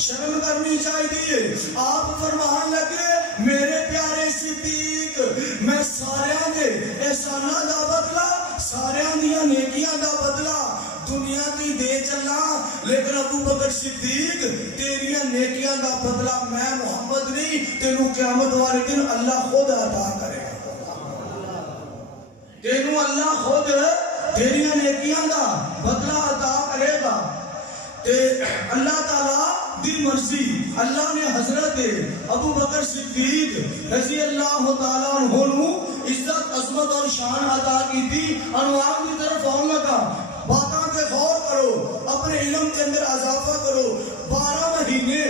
شرم کرنی چاہیے. آپ فرمان لگے میرے پیارے صدیق میں سارے دے احساناں دا بدلہ سارے دیاں نیکیاں دا بدلہ دنیا کی دے چلا, لیکن ابو بکر صدیق تیریاں نیکیاں دا بدلہ میں محمد نہیں تینوں قیامت والے دن اللہ خود عطا کرے گا. تینوں اللہ خود تیریاں نیکیاں دا بدلہ عطا کرے گا. تے اللہ تعالیٰ دی مرضی اللہ نے حضرت ابو بکر صدیق رضی اللہ تعالیٰ عنہ عزت عظمت اور شان عطا کی تھی. انوار کی طرف آؤں لگا, باتاں کے غور کرو, اپنے علم کے اندر اضافہ کرو. 12 مہینے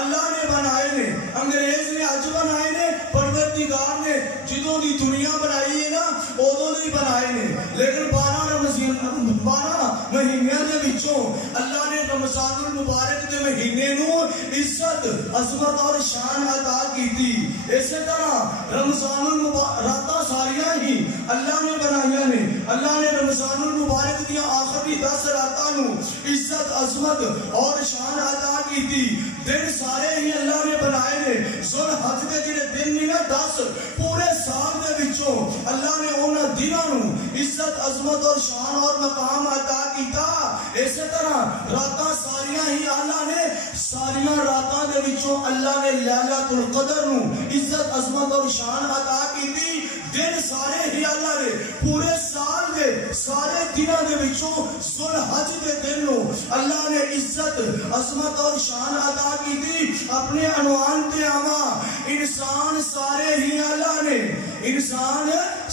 اللہ نے بنائے نے, انگریز نے اج بنائے نے, پروردگار نے جدوں دی دنیا بنائی ہے نا ادوں دی بنائے نے, لیکن 12 مہینیاں دے وچوں اللہ نے رمضان المبارک دے مہینے نو عزت عظمت اور شان عطا کی تھی. اسی طرح رمضان المبارک راتاں ساریاں ہی اللہ نے بنائیاں نے. اللہ نے رمضان المبارک دیا آخری 10 راتاں نو عزت عظمت اور شان عطا کی تھی. دن سارے ہی اللہ نے بنائے نے. ذوالحج دے جڑے دن نہیں نا 10 پورے سال دے وچوں اللہ نے انہاں دناں نو عزت عظمت اور شان اور مقام عطا کیتا. اسی طرح راتاں ساریاں ہی اللہ نے ساریاں راتاں دے وچوں اللہ نے لیلۃ القدر نو عزت عظمت اور شان عطا کیتی. دن سارے ہی اللہ نے پورے سال دے سارے دنوں دے وچوں ذوالحج دے دن نو اللہ نے عزت عظمت اور شان عطا کیتی. اپنے عنوان تے آواں انسان سارے ہی اللہ نے, انسان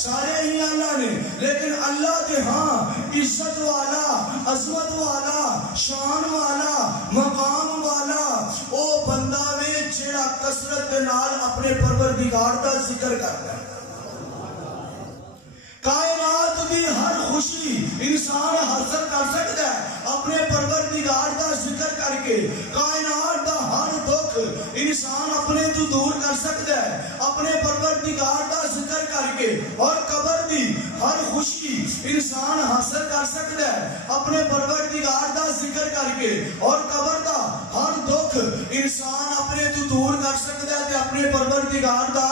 سارے ہی اللہ نے, لیکن اللہ دے ہاں عزت والا عظمت والا شان والا مقام والا او بندہ وے جڑا کثرت دے نال اپنے پروردگار دا ذکر کردا ہے. کائنات دی ہر خوشی انسان حاصل کر سکتا ہے اپنے پروردگار دا ذکر کر کے. کائنات دا ہر دکھ انسان اپنے تو دور کر سکتا ہے اپنے پروردگار دا ذکر کر کے. اور قبر دی ہر خوشی انسان حاصل کر سکتا ہے اپنے پروردگار دا ذکر کر کے. اور قبر دا ہر دکھ انسان اپنے تو دور کر سکتا ہے اپنے پروردگار دا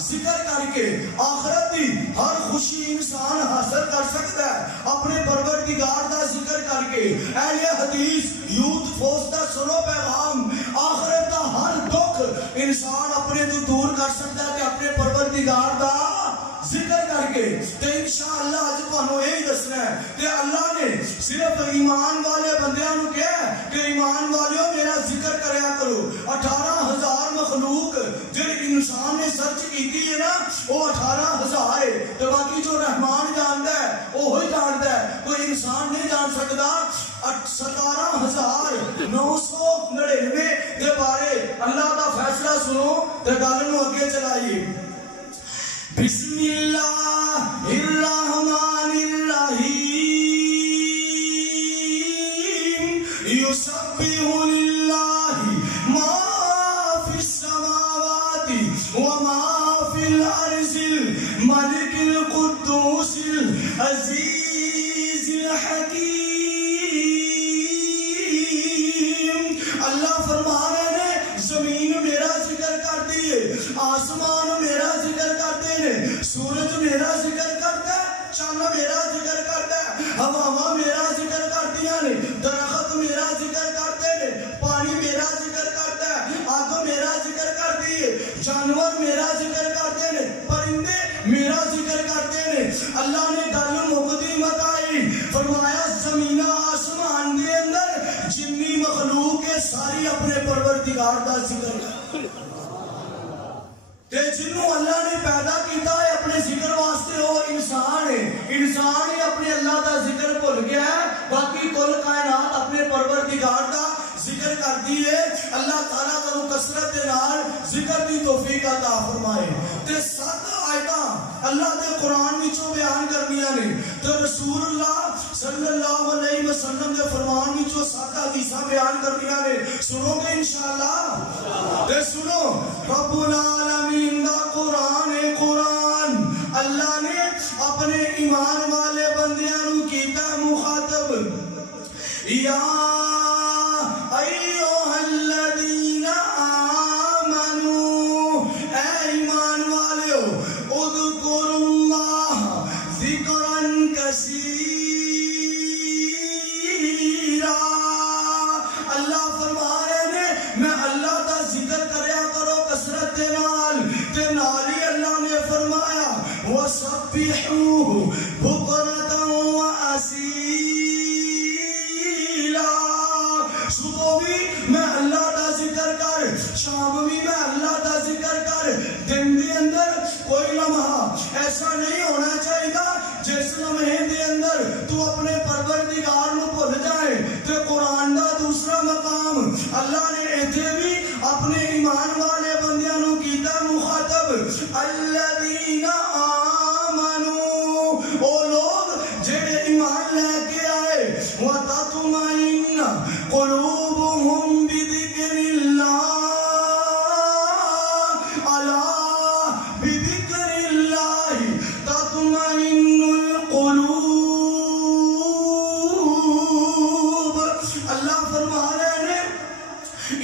ذکر کر کے. آخرت دی ہر خوشی انسان حاصل کر سکتا ہے اپنے پروردگار دا ذکر کر کے. اہل حدیث یوتھ فوج دا سنو پیغام, آخرت دا ہر دکھ انسان اپنے تو دور کر سکتا ہے اپنے پروردگار دا ذکر کر کے. تے انشاءاللہ اج تانوں یہی دسنا ہے کہ اللہ نے صرف ایمان والے بندیاں نوں کہا کہ ایمان والیو میرا ذکر کریا کرو. 18,000 مخلوق جڑی انسان نے سرچ کیتی ہے نا وہ 18,000 ہے, تے باقی جو رحمان جاندا ہے وہی جاندا ہے, کوئی انسان نہیں جان سکدا. 17,999 دے بارے اللہ دا فیصلہ سنو تے گل نوں اگے چلائیے. بسم اللہ الرحمن الرحیم یسبح للہ ما فی السماوات وما فی الارض الملک القدوس العزیز الحکیم. اللہ فرما رہے ہیں زمین میرا ذکر کرتی ہے, آسمان میرا ذکر کرتے ہیں, سورج میرا ذکر کرتا ہے, چاند میرا ذکر کرتا ہے, ہوا میرا ذکر کرتیاں نے, درخت میرا ذکر کرتے ہیں, پانی میرا ذکر کرتا ہے, آگ میرا ذکر کرتی ہے, جانور میرا ذکر کرتے ہیں, پرندے میرا ذکر کرتے ہیں. اللہ نے گل مقدی مکائی, فرمایا زمین آسمان دے اندر جنی مخلوق ہے ساری اپنے پروردگار دا ذکر کرتے ہیں. جنہوں اللہ نے پیدا کیتا ہے اپنے ذکر واسطے وہ انسان ہے. انسان ہی اپنے اللہ دا ذکر بھول گیا ہے, باقی کل کائنات اپنے پروردگار دا ذکر کرتی ہے. اللہ تعالیٰ کو کثرت دے نال ذکر دی توفیق عطا فرمائے. تے 7 آیتاں اللہ دے قرآن وچوں بیان کرنیاں نے, تے رسول اللہ صلی اللہ علیہ وسلم دے فرمان وچوں 7 حدیثاں بیان کرنیاں نے. سنو گے انشاءاللہ؟ تے سنو, رب العالمین دا قرآن ہے قرآن. اللہ نے اپنے ایمان والے بندیاں نو کیتا مخاطب, یا ایوہ الذین ذکرن کثیرا. اللہ فرما رہے نے میں اللہ دا ذکر کریا کرو کثرت دے نال تے نال ہی اللہ نے فرمایا وَسَبِّحُوهُ بُكْرَةً وَأَصِيلًا. صبح بھی میں اللہ دا ذکر کر، شام بھی میں اللہ دا ذکر کر. دن دے اندر کوئی لمحہ ایسا نہیں ہونا چاہیے جس لمحے دے اندر تو اپنے پروردگار نو بھول جائے. تے قرآن دا دوسرا مقام اللہ نے ایتھے بھی اپنے ایمان والے بندیاں نو کیتا مخاطب الذین آمنوا، او لوگ جڑے ایمان لے کے آئے وَتَطْمَئِنُّ قُلُوبُهُمْ بِذِكْرِ اللَّهِ أَلَا بِذِكْرِ اللَّهِ تَطْمَئِنُّ الْقُلُوبُ. اللہ فرما رہے ہیں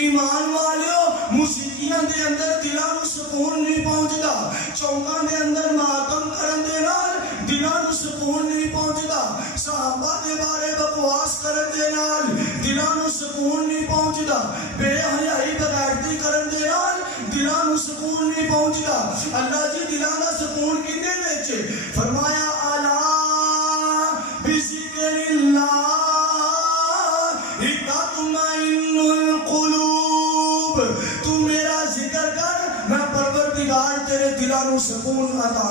ایمان والیو موسیقیاں دے اندر دلاں نو سکون نہیں پہنچدا، چوکاں دے اندر ماتم کرن دے نال دلاں نو سکون نہیں پہنچدا، صحابہ دے بارے بکواس کرن دے نال دلاں نو سکون نہیں پہنچدا، بے حیائی بغیرتی کرن دے نال دلاں نو سکون نہیں پہنچدا. اللہ جی دلاں دا سکون کنے وچ فرمایا الا بذکر اللہ تطمئن القلوب. تو میرا ذکر کر میں پروردگار تیرے دلاں نو سکون عطا